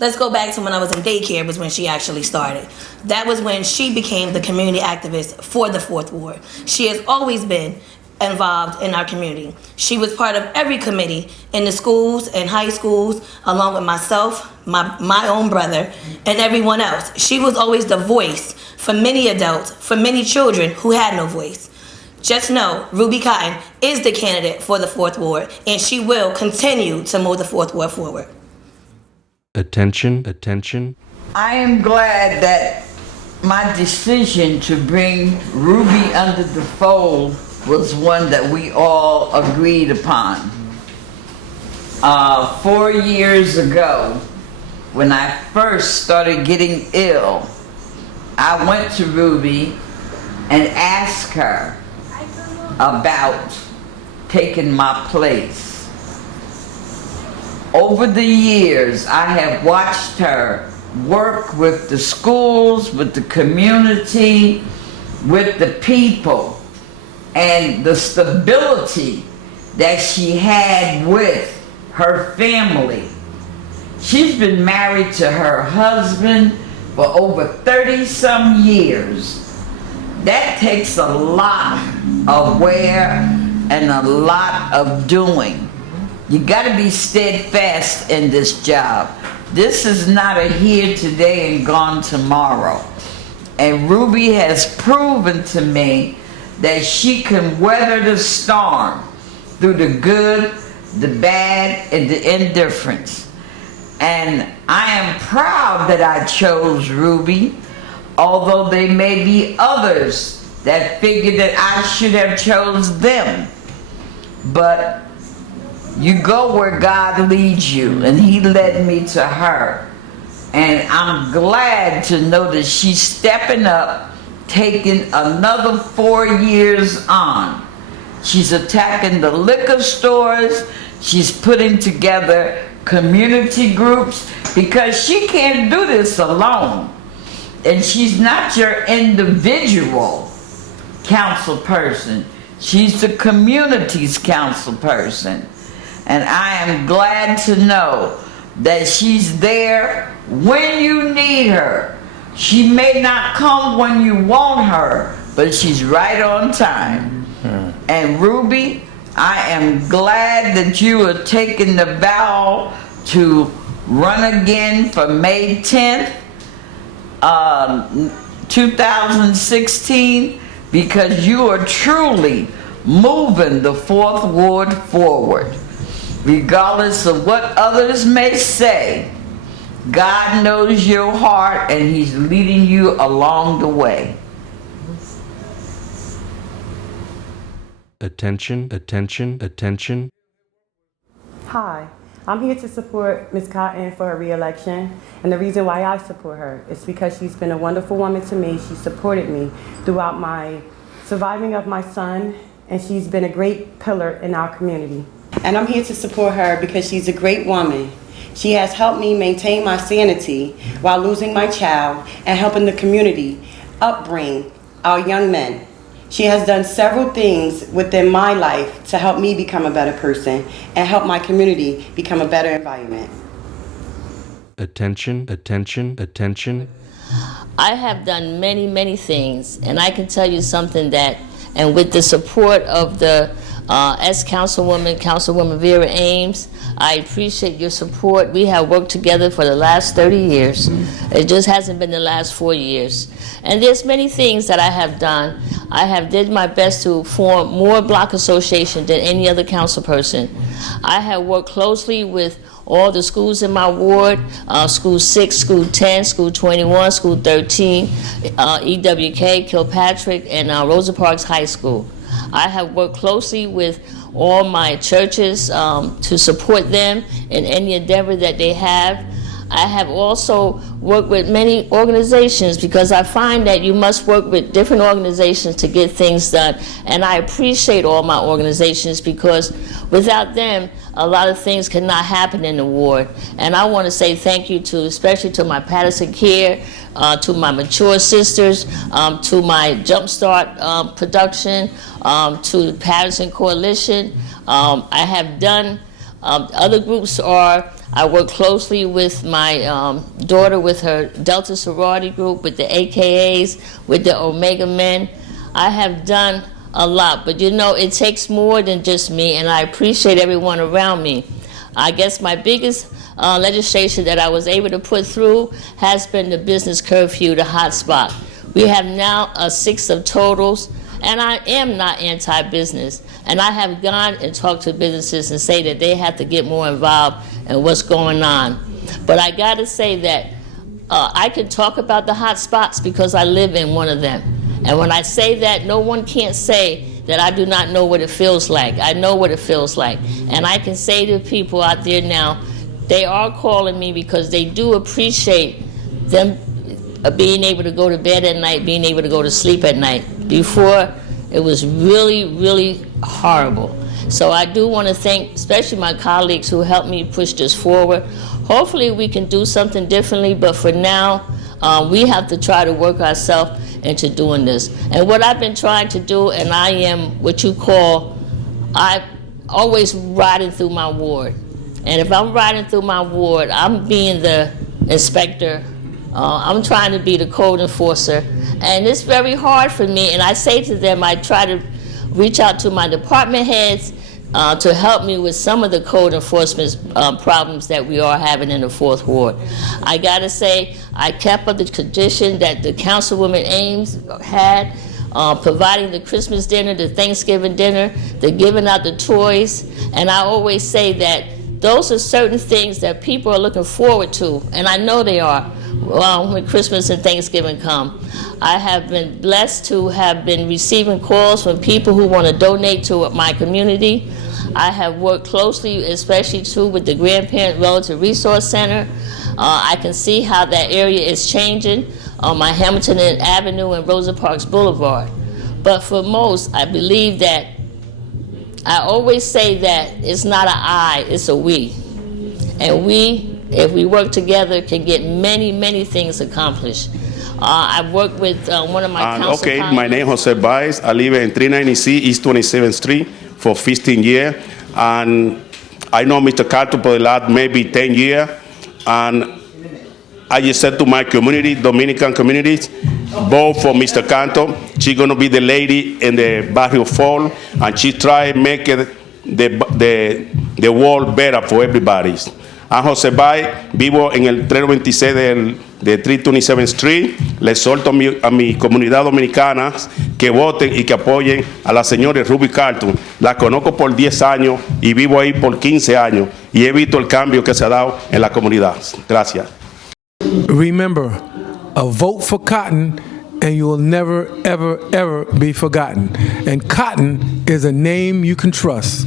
let's go back to when I was in daycare was when she actually started. That was when she became the community activist for the Fourth Ward. She has always been involved in our community. She was part of every committee in the schools and high schools, along with myself, my own brother, and everyone else. She was always the voice for many adults, for many children who had no voice. Just know, Ruby Cotton is the candidate for the Fourth Ward, and she will continue to move the Fourth Ward forward. Attention, attention. I am glad that my decision to bring Ruby under the fold was one that we all agreed upon. 4 years ago, when I first started getting ill, I went to Ruby and asked her about taking my place. Over the years, I have watched her work with the schools, with the community, with the people, and the stability that she had with her family. She's been married to her husband for over 30-some years. That takes a lot of wear and a lot of doing. You gotta be steadfast in this job. This is not a here today and gone tomorrow. And Ruby has proven to me that she can weather the storm through the good, the bad, and the indifference. And I am proud that I chose Ruby, although there may be others that figure that I should have chose them. But you go where God leads you, and He led me to her. And I'm glad to know that she's stepping up, taking another 4 years on. She's attacking the liquor stores. She's putting together community groups, because she can't do this alone. And she's not your individual council person. She's the community's council person. And I am glad to know that she's there when you need her. She may not come when you want her, but she's right on time. And Ruby, I am glad that you are taking the vow to run again for May 10th, 2016, because you are truly moving the Fourth Ward forward. Regardless of what others may say, God knows your heart and He's leading you along the way. Attention, attention, attention. Hi, I'm here to support Ms. Cotton for her re-election, and the reason why I support her is because she's been a wonderful woman to me. She supported me throughout my surviving of my son, and she's been a great pillar in our community. And I'm here to support her because she's a great woman. She has helped me maintain my sanity while losing my child and helping the community upbring our young men. She has done several things within my life to help me become a better person and help my community become a better environment. Attention, attention, attention. I have done many, many things, and I can tell you something that, and with the support of the Councilwoman Vera Ames, I appreciate your support. We have worked together for the last 30 years. It just hasn't been the last 4 years. And there's many things that I have done. I have did my best to form more block associations than any other council person. I have worked closely with all the schools in my ward, School 6, School 10, School 21, School 13, EWK, Kilpatrick, and Rosa Parks High School. I have worked closely with all my churches to support them in any endeavor that they have. I have also worked with many organizations because I find that you must work with different organizations to get things done. And I appreciate all my organizations because without them, a lot of things cannot happen in the ward. And I want to say thank you to, especially to my Patterson Care, to my Mature Sisters, to my Jumpstart production, to the Patterson Coalition. I have done, other groups are, I work closely with my daughter with her Delta sorority group, with the AKAs, with the Omega men. I have done a lot, but you know, it takes more than just me, and I appreciate everyone around me. I guess my biggest legislation that I was able to put through has been the business curfew, the hotspot. We have now a 6 of totals, and I am not anti-business. And I have gone and talked to businesses and say that they have to get more involved in what's going on. But I gotta say that I can talk about the hot spots because I live in one of them. And when I say that, no one can't say that I do not know what it feels like. I know what it feels like. And I can say to people out there now, they are calling me because they do appreciate them being able to go to bed at night, being able to go to sleep at night. Before, it was really, really horrible. So I do want to thank especially my colleagues who helped me push this forward. Hopefully we can do something differently, but for now, we have to try to work ourselves into doing this. And what I've been trying to do, and I am what you call, I'm always riding through my ward. And if I'm riding through my ward, I'm being the inspector, I'm trying to be the code enforcer, and it's very hard for me. And I say to them, I try to reach out to my department heads to help me with some of the code enforcement problems that we are having in the 4th Ward. I gotta say, I kept up the tradition that the Councilwoman Ames had, providing the Christmas dinner, the Thanksgiving dinner, the giving out the toys, and I always say that those are certain things that people are looking forward to, and I know they are, when Christmas and Thanksgiving come. I have been blessed to have been receiving calls from people who want to donate to my community. I have worked closely, especially too, with the Grandparent Relative Resource Center. I can see how that area is changing on my Hamilton Avenue and Rosa Parks Boulevard. But for most, I believe that I always say that it's not an I, it's a we. And we, if we work together, can get many, many things accomplished. I've worked with one of my council Okay, colleagues. my name is Jose Baez. I live in 390C East 27th Street for 15 years. And I know Mr. Carter for the last maybe 10 years. And I just said to my community, Dominican communities, vote for Mr. Canto. She's going to be the lady in the Barrio Fall, and she try to make it the world better for everybody. I'm José Baez, vivo en el 326 de 327 Street. Le exhorto a mi comunidad dominicana que voten y que apoyen a la señora Ruby Carlton. La conozco por 10 años y vivo ahí por 15 años y he visto el cambio que se ha dado en la comunidad. Gracias. Remember, a vote for Cotton and you will never, ever, ever be forgotten. And Cotton is a name you can trust.